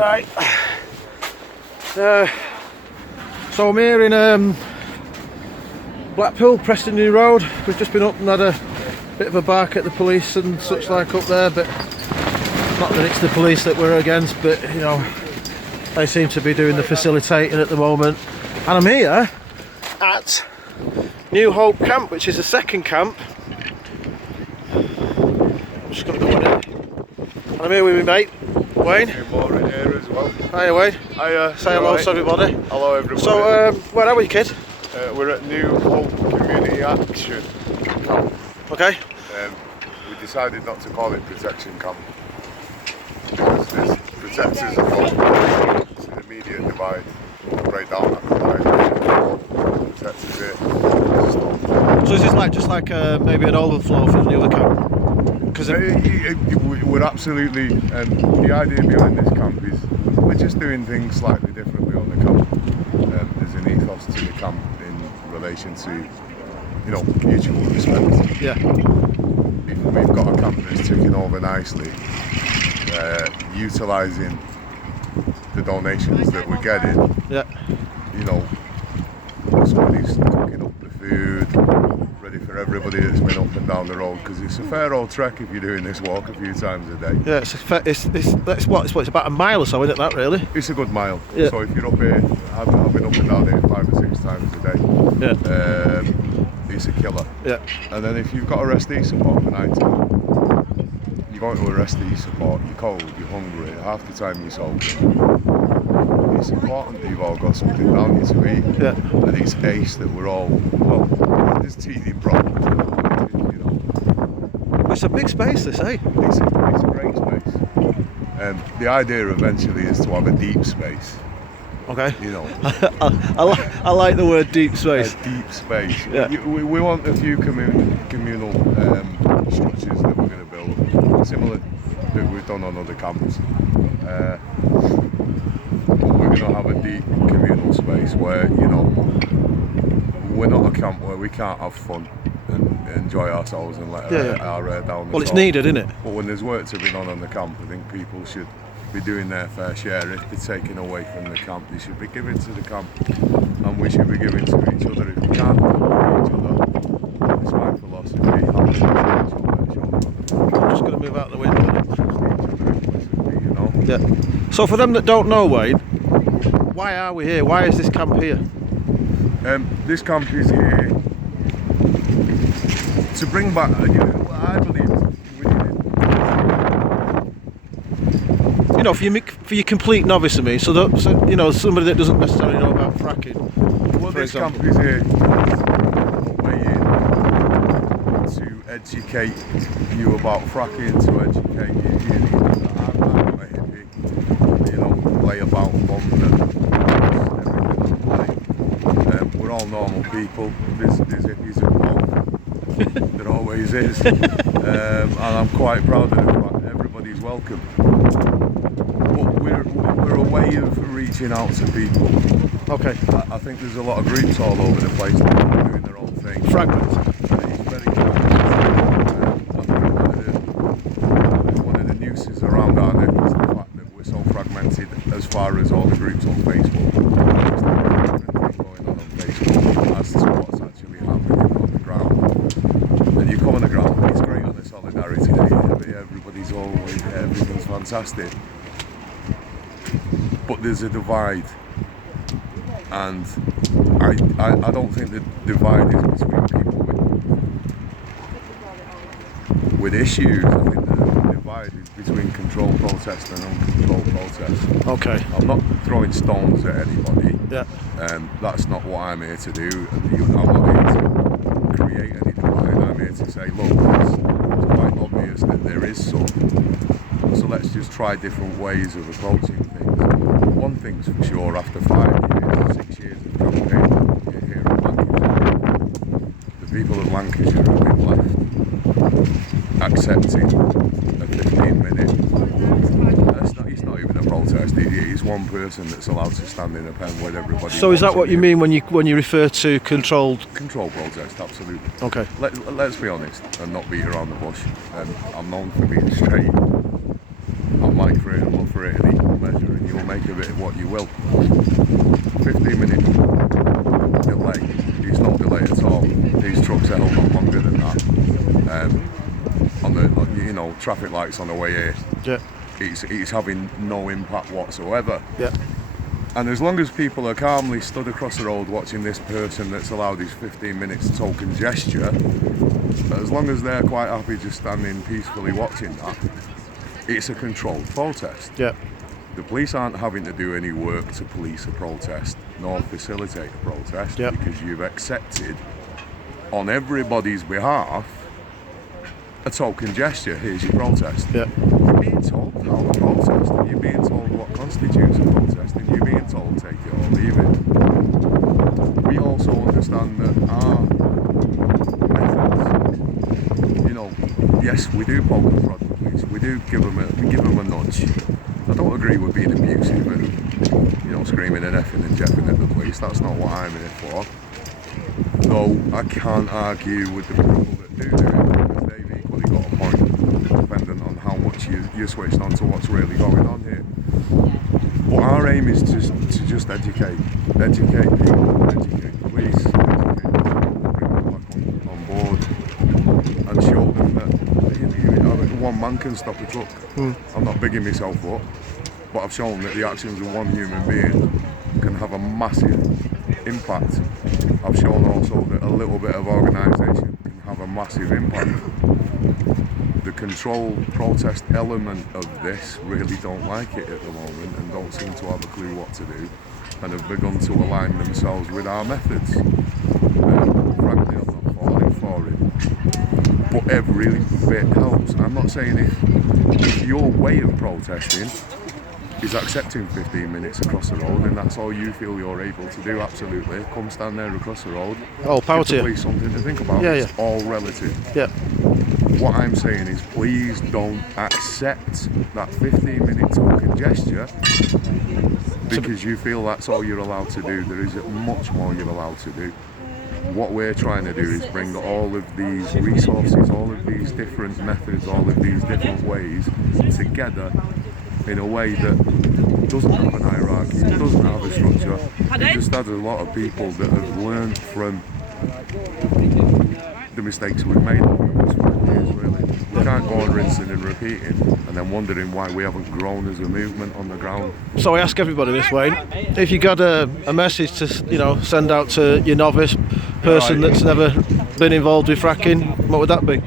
Right. So I'm here in Blackpool, Preston New Road. We've just been up and had a bit of a bark at the police and such like up there, but not that it's the police that we're against, but you know, they seem to be doing the facilitating at the moment. And I'm here at New Hope Camp, which is the second camp. I'm just going to go in here. And I'm here with my mate, Wayne. More in here as well. Hiya, Wayne. Hiya. Say hello to everybody. Hello everybody. So, where are we, kid? We're at New Hope Community Action Camp. Okay. We decided not to call it Protection Camp because there's protectors involved. It's an immediate divide, breakdown that divide. Protectors here. So is this just like maybe an overflow for the other camp? Because we're absolutely, the idea behind this camp is we're just doing things slightly differently on the camp. There's an ethos to the camp in relation to, you know, mutual respect. Yeah. If we've got a camp that's ticking over nicely, utilising the donations that we're getting. Yeah. You know, somebody's cooking up the food, ready for everybody that's been up and down the road, because it's a fair old trek if you're doing this walk a few times a day. Yeah, it's about a mile or so, isn't it, that really? It's a good mile. Yeah. So if you're up here, I've been up and down here 5 or 6 times a day. Yeah. It's a killer. Yeah. And then if you've got a restee support for night time, you're going to a restee support, you're cold, you're hungry, half the time you're sober. It's important that you've all got something down here to eat. Yeah. And it's ace that we're all, well, there's teething problems, you know. It's a big space, this, eh? It's a great space. The idea eventually is to have a deep space. Okay. You know. I like the word deep space. A deep space. Yeah. We want a few communal structures that we're going to build, similar that we've done on other camps. We're going to have a deep communal space where, you know, we're not a camp where we can't have fun and enjoy ourselves and let our hair down the Well, it's top. needed, isn't it? But when there's work to be done on the camp, I think people should be doing their fair share. If they're taken away from the camp, they should be given to the camp, and we should be giving to each other. If we can't do it for each other, it's my philosophy. I'm just going to move out of the window. You know? Yeah. So for them that don't know, Wayne, why are we here? Why is this camp here? This camp is here to bring back, I believe, you know, for your complete novice of me, so you know, somebody that doesn't necessarily know about fracking. Well, this camp is here to educate you about fracking, to educate you. I'm not a hippie, you know, play about London and everything. We're all normal people. There's hippies involved. There always is. And I'm quite proud of the fact that everybody's welcome. But we're a way of reaching out to people. Okay. I think there's a lot of groups all over the place that are doing their own thing. Fragments. It's very one of the nooses around our neck is the fact that we're so fragmented as far as all the groups on Facebook. There's different things going on Facebook as to what's actually happening on the ground. And you come on the ground, it's great on the solidarity day. Everybody's always, everything's fantastic. But there's a divide, and I don't think the divide is between people with issues. I think the divide is between controlled protest and uncontrolled protest. Okay. I'm not throwing stones at anybody. Yeah. That's not what I'm here to do. I'm not here to create any divide. I'm here to say, look, it's quite obvious that there is some. So let's just try different ways of approaching things. One thing's for sure, after 5 years, 6 years of campaign here in Lancashire, the people of Lancashire have been left accepting a 15-minute. It's not even a protest. It's one person that's allowed to stand in a pen with everybody. So is that what you mean when you refer to controlled protest? Absolutely. Okay. Let's be honest and not beat around the bush. I'm known for being straight. I'm like for it and love for it in equal measure, and you make of it what you will. 15-minute delay is no delay at all. These trucks are held on longer than that. On the traffic lights on the way here, Yeah. it's having no impact whatsoever. Yeah. And as long as people are calmly stood across the road watching this person that's allowed his 15 minutes token gesture, as long as they're quite happy just standing peacefully watching that, it's a controlled protest. Yeah. The police aren't having to do any work to police a protest nor facilitate a protest, Yep. because you've accepted on everybody's behalf a token gesture. Here's your protest. Yeah. You're being told how to protest, and you're being told what constitutes a protest, and you're being told take it or leave it. We also understand that our methods, yes, we do poke and prod the police. We do give them a nudge. I don't agree with being abusive and screaming and effing and jeffing at the police. That's not what I'm here for. Though I can't argue with the people that do it, because they've equally got a point, depending on how much you're switched on to what's really going on here. But our aim is to just educate people, educate the police, educate them, bring them back on board, and show them that one man can stop a truck. I'm not bigging myself up, but I've shown that the actions of one human being can have a massive impact. I've shown also that a little bit of organisation can have a massive impact. The controlled protest element of this really don't like it at the moment and don't seem to have a clue what to do, and have begun to align themselves with our methods. Frankly, I'm not falling for it, but every bit helps. I'm not saying if your way of protesting is accepting 15 minutes across the road and that's all you feel you're able to do, absolutely, come stand there across the road. Oh, power to Give the you. police something to think about. Yeah, It's all relative. Yeah. What I'm saying is, please don't accept that 15-minute token gesture because you feel that's all you're allowed to do. There is much more you're allowed to do. What we're trying to do is bring all of these resources, all of these different methods, all of these different ways together in a way that doesn't have an hierarchy, doesn't have a structure. It just has a lot of people that have learned from the mistakes we've made over the last 5 years, really. You can't go on rinsing and repeating and then wondering why we haven't grown as a movement on the ground. So I ask everybody this, Wayne, if you got a message to send out to your novice person that's never been involved with fracking, what would that be?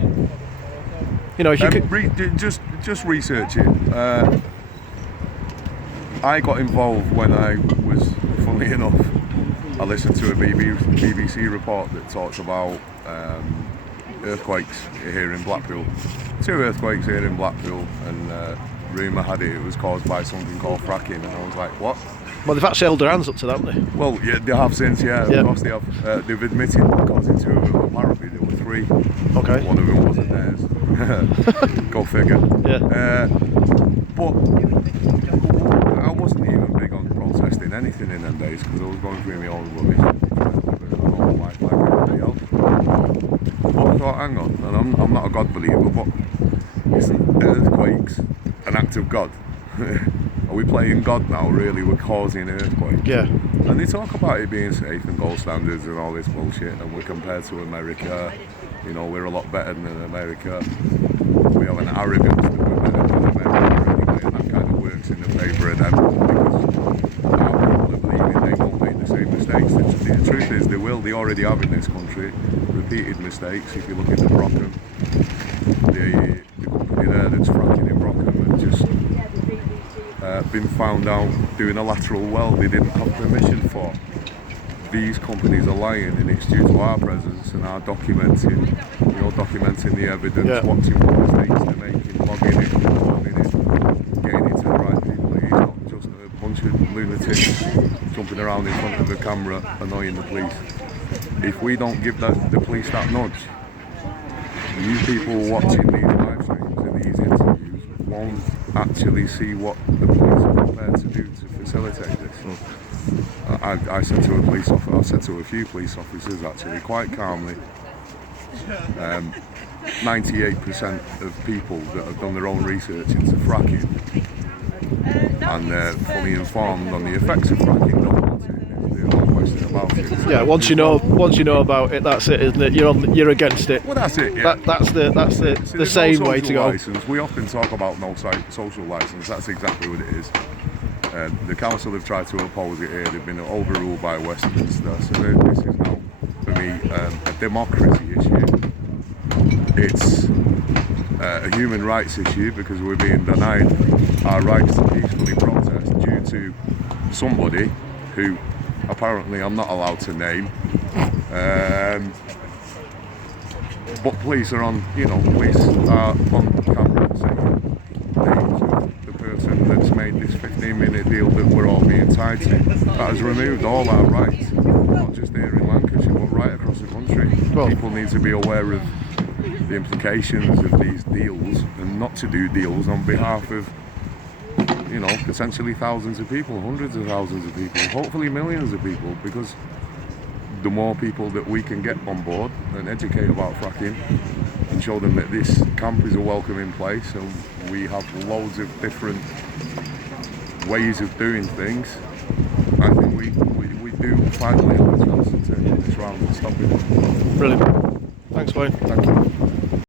If you could just research it. I got involved when I was, funnily enough, I listened to a BBC report that talked about earthquakes here in Blackpool. 2 earthquakes here in Blackpool, and rumour had it was caused by something called fracking, and I was like, what? Well, they've actually held their hands up to that, haven't they? Well, yeah, they have since, yeah. Of course they have. They've admitted causing 2 of them. Apparently there were 3. Okay. One of them wasn't theirs. Go figure. Yeah. But I wasn't even big on protesting anything in them days because I was going through my own rubbish, trying to live a normal life like everybody else. But I thought, hang on, and I'm not a God believer, but isn't earthquakes an act of God? Are we playing God now, really? We're causing earthquakes. Yeah. And they talk about it being safe and gold standards and all this bullshit, and we're compared to America. We're a lot better than America. We have an arrogance that we're better than America anyway, and that kind of works in the favour of them because our people are believing they won't make the same mistakes. The truth is they will. They already have in this country repeated mistakes. If you look at the Brockham, the company there that's fracking in Brockham had just been found out doing a lateral well they didn't have permission for. These companies are lying, and it's due to our presence and our documenting the evidence, watching what mistakes they're making, logging it, recording it, getting it to the right people. It's not just a bunch of lunatics jumping around in front of the camera annoying the police. If we don't give the police that nudge, you people watching these live streams and these interviews won't actually see what the police are prepared to do to facilitate this. I said to a police officer, I said to a few police officers actually, quite calmly, 98% of people that have done their own research into fracking and fully informed on the effects of fracking. Don't want it. There's no question about it. Yeah, once you know about it, that's it, isn't it? You're against it. Well, that's it. Yeah. That's the See, the there's same no way to social go. License. We often talk about no social license. That's exactly what it is. The council have tried to oppose it here. They've been overruled by Westminster. So this is now, for me, a democracy issue. It's a human rights issue because we're being denied our rights to peacefully protest due to somebody who apparently I'm not allowed to name. But police are on, police are on camera saying names of the person that's made this 15-minute deal that we're all being tied to. That has removed all our rights, not just here in Lancashire, but right across the country. Well, people need to be aware of the implications of these deals and not to do deals on behalf of, potentially thousands of people, hundreds of thousands of people, hopefully millions of people, because the more people that we can get on board and educate about fracking and show them that this camp is a welcoming place and we have loads of different ways of doing things, I think we do finally have a chance to turn this round and stop it. Brilliant. Thanks, Wayne. Thank you.